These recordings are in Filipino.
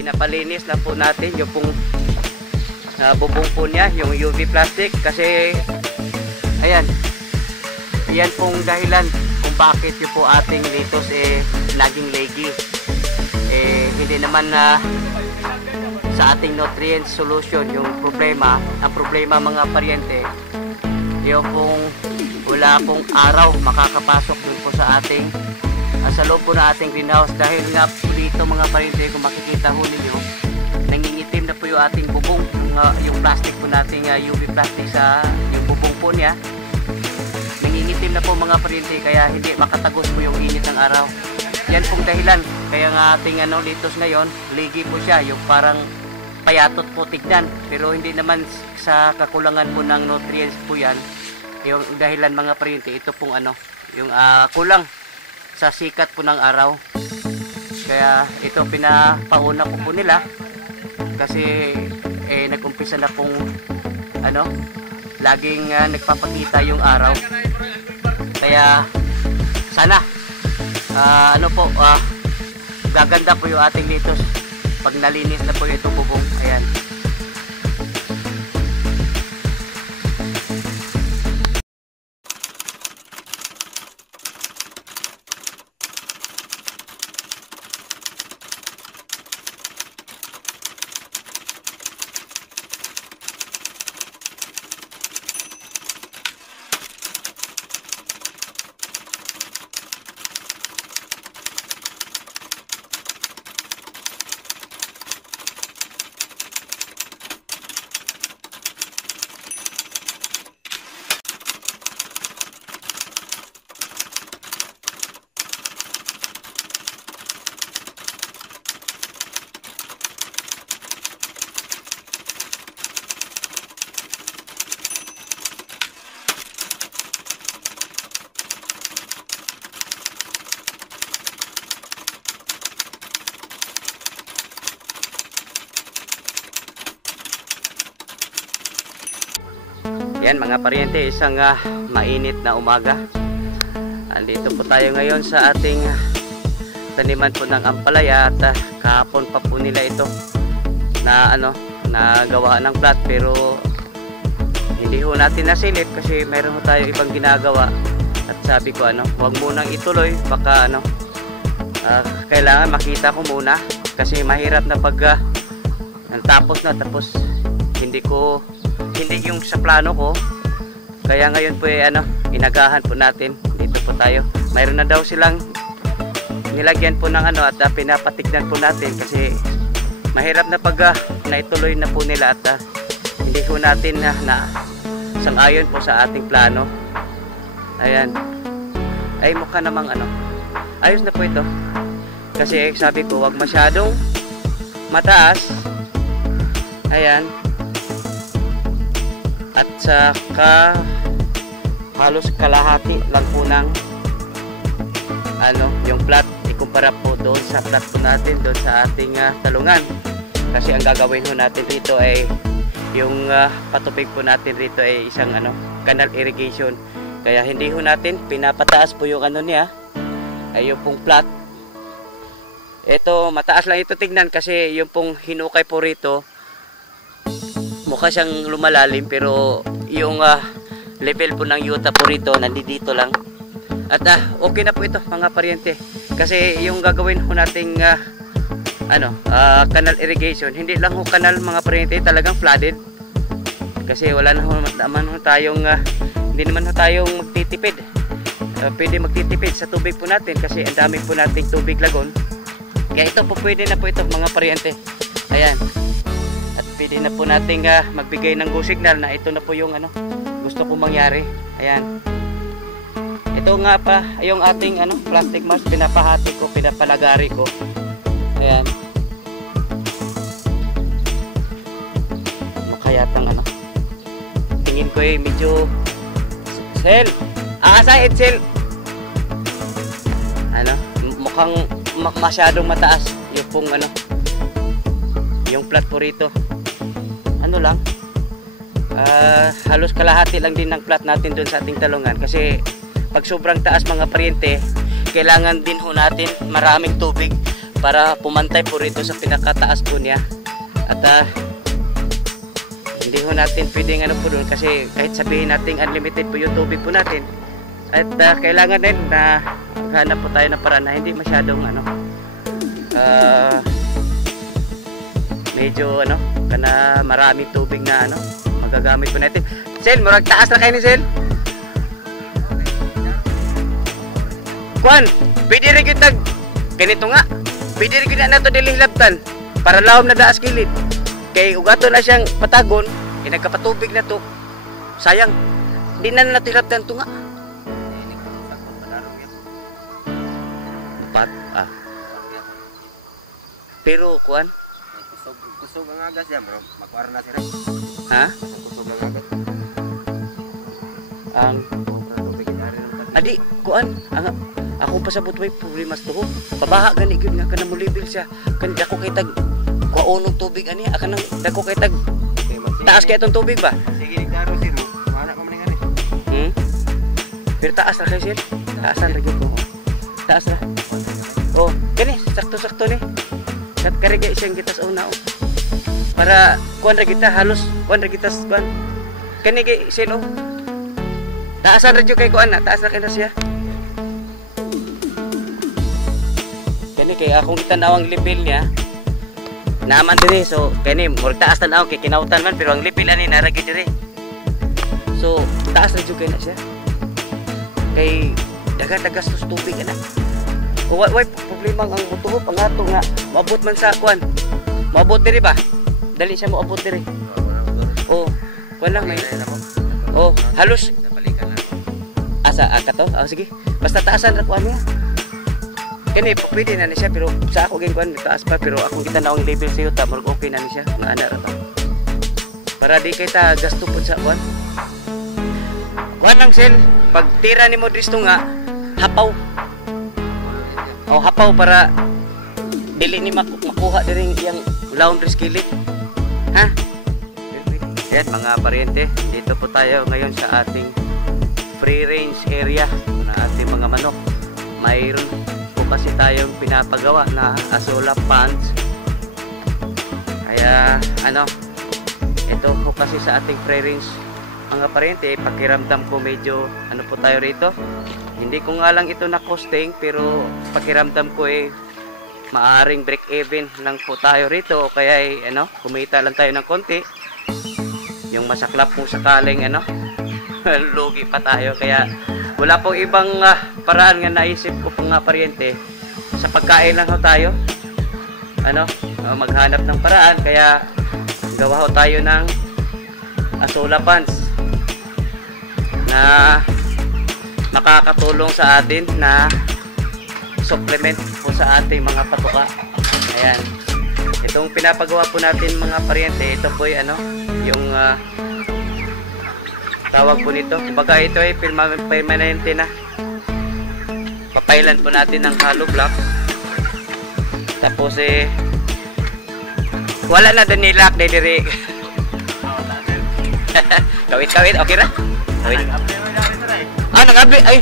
pinapalinis na po natin yung pong bubong po niya, yung UV plastic, kasi ayan, yan pong dahilan kung bakit yung po ating litos naging leggy. Hindi naman sa ating nutrient solution yung problema. Ang problema mga paryente, yung pong wala pong araw makakapasok dun po sa ating sa loob po na ating greenhouse, dahil nga po dito mga paryente, kung makikita ho ninyo, nangingitim na po yung ating bubong, yung plastic po nating UV plastic sa yung bubong po niya, nangingitim na po mga paryente, kaya hindi makatagos po yung init ng araw. Yan pong dahilan kaya nga ating litos ngayon, leggy po siya, yung parang payatot po tignan, pero hindi naman sa kakulangan po ng nutrients po yan. Yung dahilan mga paryente, ito pong yung kulang sa sikat po ng araw. Kaya ito pinapauna po nila, kasi nag-umpisa na pong laging nagpapakita yung araw. Kaya sana gaganda po yung ating litos pag nalinis na po itong bubong. Ayan. Yan mga paryente, isang mainit na umaga. Andito po tayo ngayon sa ating taniman po ng ampalaya, at kahapon pa po nila ito na gawa ng plat, pero hindi ho natin nasilip kasi mayroon ho tayo ibang ginagawa. At sabi ko huwag munang ituloy, baka kailangan makita ko muna, kasi mahirap na pag tapos hindi yung sa plano ko. Kaya ngayon po inagahan po natin. Dito po tayo, mayroon na daw silang nilagyan po ng at pinapatignan po natin, kasi mahirap na pag naituloy na po nila at hindi po natin na sang-ayon po sa ating plano. Ayan, ay mukha namang ayos na po ito, kasi sabi ko wag masyadong mataas. Ayan, at saka halos kalahati lang po ng yung plat, ikumpara po doon sa plat po natin doon sa ating talungan. Kasi ang gagawin ho natin dito ay yung patubig po natin rito ay isang canal irrigation. Kaya hindi ho natin pinapataas po yung niya, ay yung pong plat. Ito mataas lang ito tignan, kasi yung pong hinukay po rito mukha siyang lumalalim, pero yung level po ng yuta po rito nandito lang. At okay na po ito mga paryente, kasi yung gagawin ho nating canal irrigation, hindi lang ho canal mga paryente, talagang flooded. Kasi wala naman ho tayong hindi naman ho tayong magtitipid. Pwede magtitipid sa tubig po natin, kasi ang dami po nating tubig lagon. Kaya ito po pwede na po ito mga paryente. Ayan. At pwede na po nating magbigay ng go signal na ito na po yung gusto kong mangyari. Ayan. Ito nga pa yung ating plastic mask, pinapahati ko, pinapalagari ko. Ayan. Makayatang tingin ko medyo sel. Aside sel. Mukhang masyadong mataas yung pong yung plat po rito. Lang halos kalahati lang din ng plat natin doon sa ating talungan, kasi pag sobrang taas mga paryente, kailangan din ho natin maraming tubig para pumantay po rito sa pinakataas po niya. At hindi ho natin pwedeng ano po doon kasi kahit sabihin natin unlimited po yung tubig po natin. At kailangan din na hanap po tayo ng paraan na hindi masyadong ano medyo ano kana maraming tubig na ano magagamit po natin. Sel, murag taas na kayo ni Sel. Kuan, pwede rin kita ganito nga. Pwede rin kita na ito dililabtan para lawom na daas kilid. Kay ugato na siyang patagon, nagkapatubig na to. Sayang, di na natilabtan to nga. Pero kuan kusog ang agas yan bro, makuara na sila. Ha? Kusog ang agas. Ang adi kuan ang ako pasabot way problema sa tuho. Pabaha gani gyud nga kana mo level siya. Kan dako kay tag kuaonog tubig ani akan nang dako kay tag taas kay itong tubig ba? Sige daro sir, wala pa man ngani. Pero taas ra kay sir. Taasan ra gyud ko. Taas ra. Oh, kani sakto-sakto ni. Kat karega siyang kita sa una para kuan ra kita halos kuan ra kita kuan kani kay sino taasan ra jud kay kuan na taas ra kay na siya kani kay akong gitan-awang level niya naman diri so kani murag taas tan-aw kay kinautan man pero ang level ani nara gyud diri so taas ra jud kay na siya kay daghang tagastos tubig ana. Why problema ang mutuho pangato nga maabot man sa kuan. Maabot diri ba? Dali siya mo abot diri. Oh, kuan lang may. Oh, halos asa aka to. Oh, sige. Basta taasan ra kuan niya. Kani pwede na ni siya pero sa ako ging kuan taas pa pero akong kita na ang level sa yuta murag okay na ni siya nga ana ra to. Para di kay ta gasto pud sa kuan. Kuan lang sel pag tira nimo disto nga hapaw. O hapaw para dili ni makuha diri yang lawom riskili. Ha? Yan mga paryente, dito po tayo ngayon sa ating free range area na ating mga manok. Mayroon po kasi tayong pinapagawa na asola ponds. Kaya ano, ito po kasi sa ating free range mga paryente, pakiramdam ko medyo ano po tayo rito. Hindi ko nga lang ito na costing pero pakiramdam ko maaring break even lang po tayo rito o kaya ano, kumita lang tayo ng konti. Yung masaklap po sakaling ano, lugi pa tayo kaya wala pong ibang paraan nga naisip ko po nga paryente. Sa pagkain lang ho tayo. Ano, maghanap ng paraan kaya gawa ho tayo ng asola ponds na makakatulong sa atin na supplement po sa ating mga patuka. Ayan. Itong pinapagawa po natin mga paryente, ito po ay ano, yung tawag po nito. Kumbaga ito ay permanente na. Papailan po natin ng hollow block. Tapos wala na din nilak na diri. Kawit-kawit, okay ra? Kawit. Nag-update ay.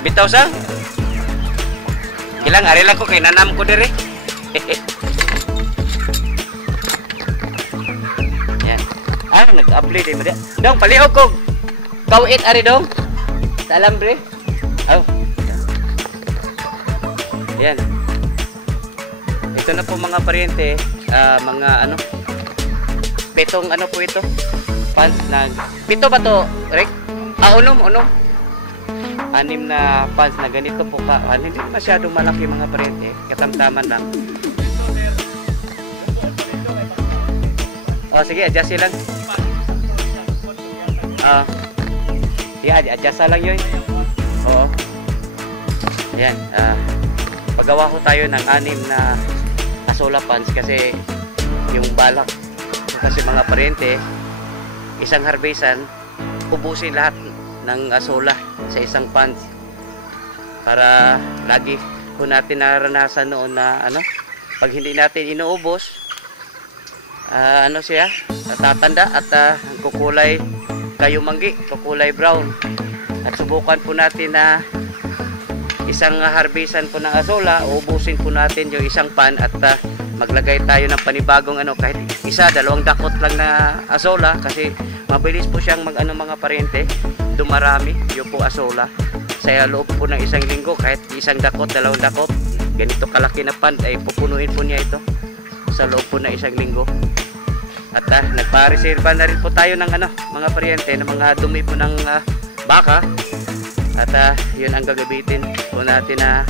Bitaw sa. Ilang ari lang ko kay nanam ko dire. Yan. Nag-update din mo dia. Dong paliog ko. Kawit ari dong. Sa alambre. Oh. Yan. Ito na po mga paryente, mga ano. Pitong ano po ito? Pants na. Pito ba to, Rick? Unom. 6 na pants na ganito po ka. Hindi masyadong malaki mga paryente. Katamtaman lang. Oh, sige, adjust lang. Adjust lang yun. Oo. Ayan. Paggawa ko tayo ng 6 na asola pants kasi yung balak kasi mga paryente, isang harvestan, ubusin lahat ng asola sa isang pants para lagi po natin naranasan noon na ano, pag hindi natin inuubos ano siya, tatanda at kukulay kayumanggi, kukulay brown at subukan po natin na isang harbisan po ng asola, uubusin po natin yung isang pan at maglagay tayo ng panibagong kahit isa, dalawang dakot lang na asola kasi mabilis po siyang mga paryente, dumarami yung po asola sa loob po ng isang linggo. Kahit isang dakot, dalawang dakot, ganito kalaki na pan ay pupunuin po niya ito sa loob po ng isang linggo. At nagpa-reserva na rin po tayo ng mga paryente ng mga dumi po ng baka. At yun ang gagabitin po natin na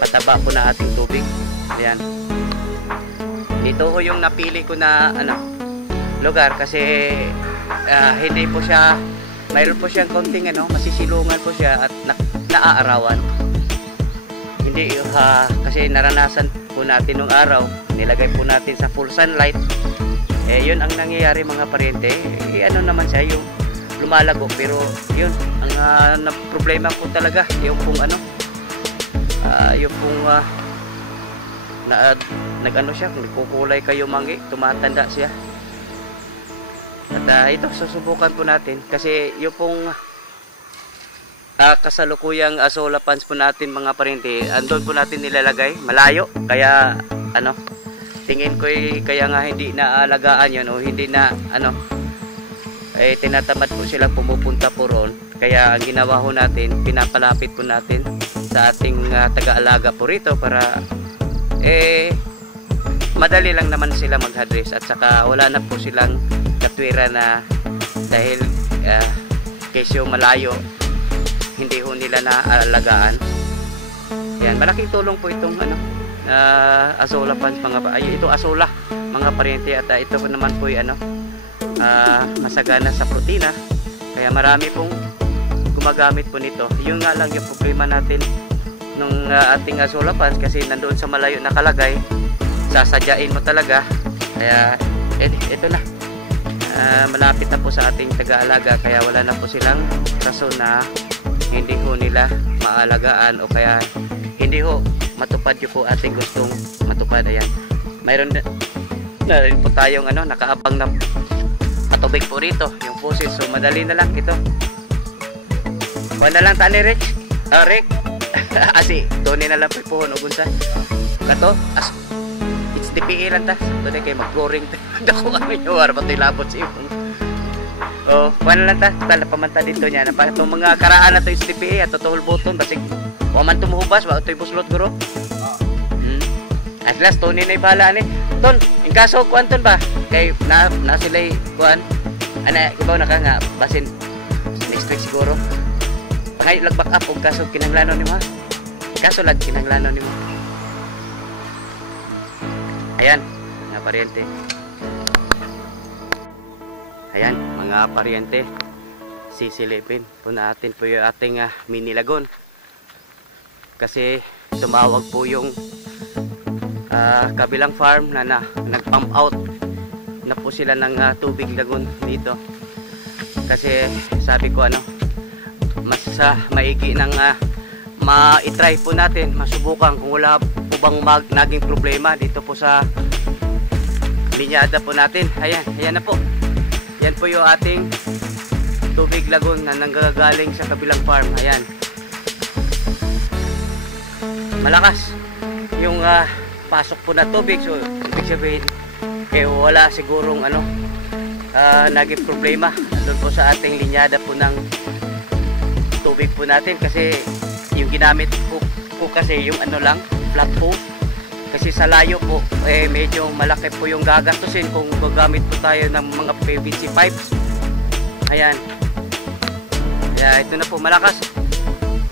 pataba po na ating tubig. Ayan. Dito ho yung napili ko na lugar kasi hindi po siya, mayroon po siyang konting masisilungan po siya at naaarawan. Hindi kasi naranasan po natin nung araw, nilagay po natin sa full sunlight. Yun ang nangyayari mga paryente. Naman siya yung lumalago, pero yun ang problema ko talaga yung pong yung pong siya, nagkukulay kayo mangi, tumatanda siya. At ito susubukan po natin kasi yung pong kasalukuyang asola pans po natin mga paryente, andun po natin nilalagay malayo, kaya tingin ko kaya nga hindi naalagaan yun o hindi na tinatamad po silang pumupunta po roon. Kaya ang ginawa ho natin, pinapalapit po natin sa ating taga-alaga po rito para madali lang naman sila mag-address at saka wala na po silang katwira na dahil kesyo malayo hindi ho nila naalagaan. Yan, malaking tulong po itong asola pans ito asola mga paryente. At ito po naman po masagana sa protina, kaya marami pong gumagamit po nito. Yun nga lang yung problema natin nung ating asola pans kasi nandoon sa malayo nakalagay, sasadyain mo talaga. Kaya ito na, malapit na po sa ating taga-alaga, kaya wala na po silang rason na hindi ho nila maalagaan o kaya hindi ho matupad yung po ating gustong matupad. Ayan, mayroon na rin po tayong nakaabang na patubig po rito, yung pusis. So madali na lang ito. Kuha na lang tani Rick. Rick. Asi, doon na lang po puhon o gunsa. Kato, it's DPE lang ta. Doon kay mag-flooring. Dako nyo, wala pa ito ilabot sa ibon. Kuha na lang ta. Tala pamanta dito niya. Itong mga karaan na ito it's DPE at totohol button. Basig, waman tumuhubas, wala ito ibuslot guro. At last, Tony na ibahala ni. Ton, yung kaso, kuhan ton ba? Kay, na sila'y, kuhan. Ibaw na ka nga, basin, next week siguro. Pangay, lagbak up, kung kaso, kinanglano ni mo. Kaso lang, kinanglano ni mo. Ayan, mga paryente. Ayan, mga paryente. Sisilipin po natin po yung ating mini lagon. Kasi, tumawag po yung kabilang farm na nag-pump out na po sila ng tubig lagon dito kasi sabi ko mas maigi ng ma-try po natin, masubukan kung wala po bang naging problema dito po sa linyada po natin. Ayan na po, yan po yung ating tubig lagon na nanggagaling sa kabilang farm. Ayan, malakas yung pasok po na tubig, so ibig sabihin wala sigurong naging problema doon po sa ating linyada po ng tubig po natin kasi yung ginamit po kasi yung flat po kasi sa layo po medyo malaki po yung gagastusin kung gagamit po tayo ng mga PVC pipes. Ayan, kaya ito na po, malakas.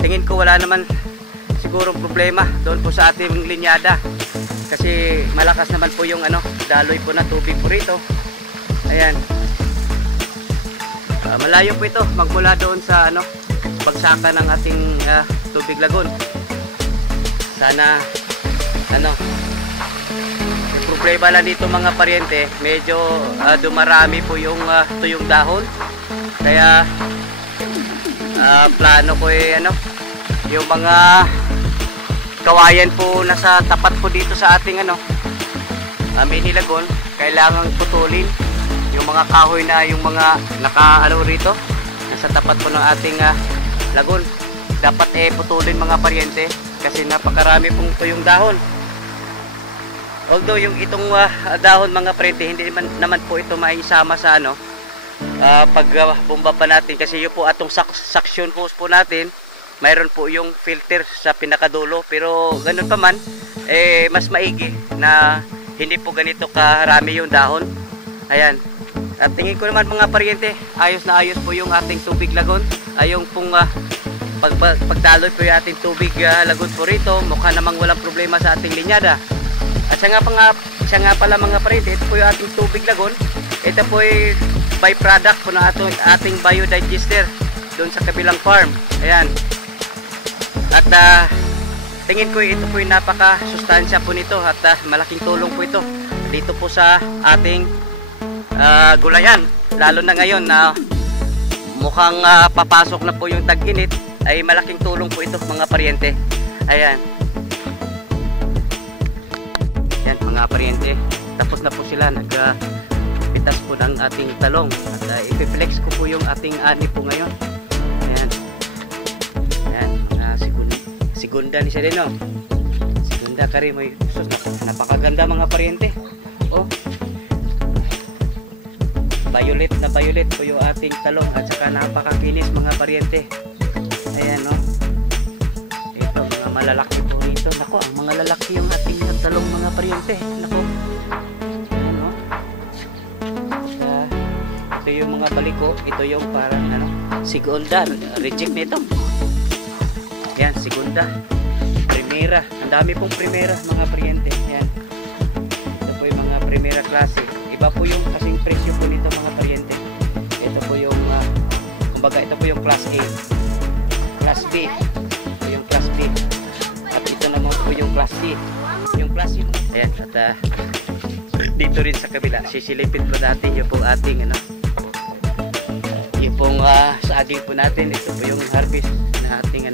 Tingin ko wala naman sigurong problema doon po sa ating linyada kasi malakas naman po yung daloy po na tubig po rito. Ayan, malayo po ito magmula doon sa pagsaka ng ating tubig lagon. Sana yung problema lang dito mga paryente, medyo dumarami po yung tuyong dahon, kaya plano ko yung mga kawayan po nasa tapat po dito sa ating mini lagon, kailangang putulin yung mga kahoy na yung mga rito nasa tapat po ng ating lagon. dapat putulin mga paryente kasi napakarami pong tuyong dahon. Although yung itong dahon mga paryente, hindi naman po ito maisama sa pag bomba pa natin kasi yun po atong suction hose po natin, mayroon po yung filter sa pinakadulo, pero ganun pa man mas maigi na hindi po ganito karami yung dahon. Ayan, at tingin ko naman mga paryente, ayos na ayos po yung ating tubig lagon. Ayong pong pagdaloy po yung ating tubig lagon po rito, mukha namang walang problema sa ating linyada. At siya nga pala mga paryente, ito po yung ating tubig lagon. Ito po ay byproduct po ng ating biodigester doon sa kabilang farm. Ayan. At tingin ko ito po yung napaka-sustansya po nito at malaking tulong po ito dito po sa ating gulayan. Lalo na ngayon na mukhang papasok na po yung tag-init, ay malaking tulong po ito mga paryente. Ayan. Ayan mga paryente. Tapos na po sila pitas po ng ating talong at ipiflex ko po yung ating ani po ngayon. Ayan. Ayan, mga segunda ni Sereno. Segunda kari mo. Napakaganda mga paryente. Oh. Violet na violet po yung ating talong at saka napakakinis mga paryente. Ayan no. Ito mga malalaki po rito. Nako, ang mga lalaki yung ating talong mga paryente. Nako. Ito yung mga baliko, ito yung parang segunda, reject nito. Yan, segunda, primera, ang dami pong primera mga paryente. Yan, ito po yung mga primera klase. Iba po yung kasing presyo po nito mga paryente. Ito po yung kumbaga ito po yung class A, class B, ito yung class B, at ito naman po yung class C. Yung class C, ayan, at dito rin sa kabila sisilipin po natin yung pong ating yung pong saging po natin. Ito po yung harvest na ating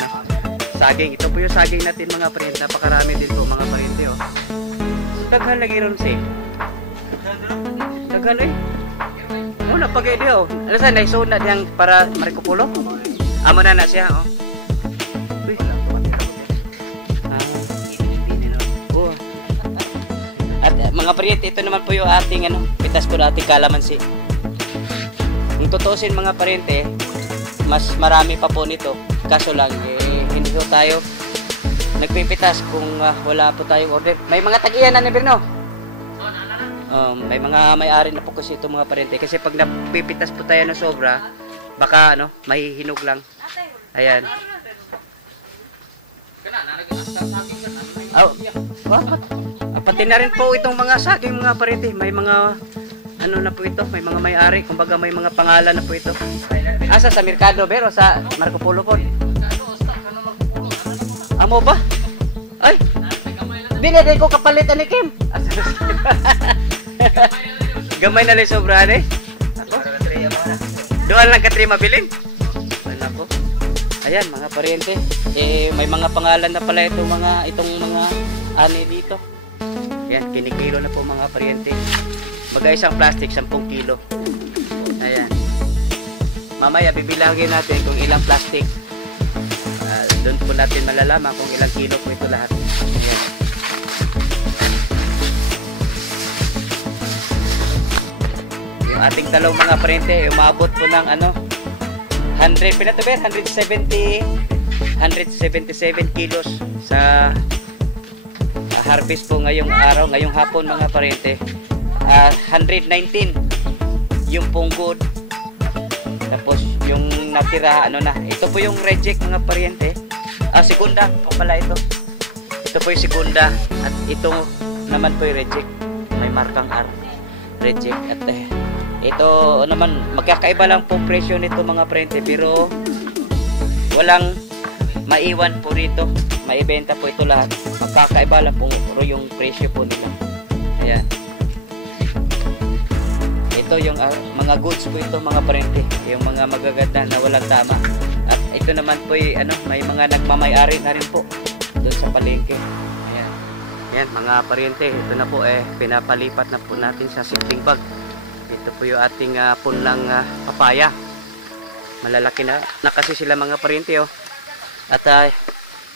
saging. Ito po yung saging natin mga paryente. Napakarami din po mga paryente oh. Daghan lagi ron si daghan oh, napagay di oh. Ano sa naisuna diyang para marikupulo amo na siya oh. Uy. Oh. At mga paryente, ito naman po yung ating pitas po nating kalamansi. Kung tutuusin mga paryente, mas marami pa po nito. Kaso lang, hindi po tayo nagpipitas kung wala po tayong order. May mga tag-iyan na ni Berno. May mga may-ari na po kasi ito mga paryente. Kasi pag napipitas po tayo na sobra, baka may hinog lang. Ayan. Pati na rin po itong mga saging mga paryente. May mga na po ito, may mga may-ari, kumbaga may mga pangalan na po ito. Asa sa merkado pero sa Marco Polo po. Amo ba? Ay. Dinede ko kapalit ani Kim. Gamay na lang sobra ni. Dual lang ka 3 mabilin. Nako. Ayan mga paryente. May mga pangalan na pala itong mga ani dito. Ayan, kinikilo na po mga paryente. Baga isang plastic, 10 kilo. Ayan. Mamaya bibilangin natin kung ilang plastic. Doon po natin malalaman kung ilang kilo po ito lahat. Ayan. Yung ating talong mga paryente, umabot po ng 177 kilos sa harvest po ngayong araw, ngayong hapon mga paryente. 119 yung punggod, tapos yung natira ito po yung reject mga paryente. Segunda po pala ito po yung segunda, at ito naman po yung reject, may markang R, reject. At ito naman magkakaiba lang po presyo nito mga paryente, pero walang maiwan po rito, maibenta po ito lahat, magkakaiba lang po yung presyo po nila. Ayan. Ito yung mga goods po ito mga paryente, yung mga magaganda na walang tama. At ito naman po may mga nagmamay-ari na rin po doon sa palengke. Ayan. Ayan mga paryente, ito na po pinapalipat na po natin sa shipping bag. Ito po yung ating punlang papaya. Malalaki na kasi sila mga paryente oh. At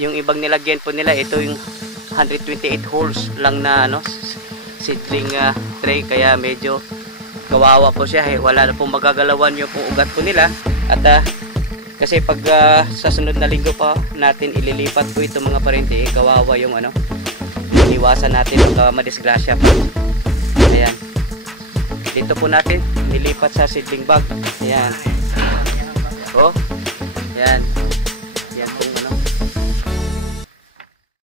yung ibang nilagyan po nila, ito yung 128 holes lang na ano, seedling tray, kaya medyo kawawa po siya. Wala na pong magagalawan yung pong ugat po nila. At kasi pag sa sunod na linggo pa natin ililipat po ito mga parente, kawawa yung ano, iwasan natin ang madisgrasya po. Ayan, dito po natin nilipat sa seedling bag. Ayan, oh, ayan.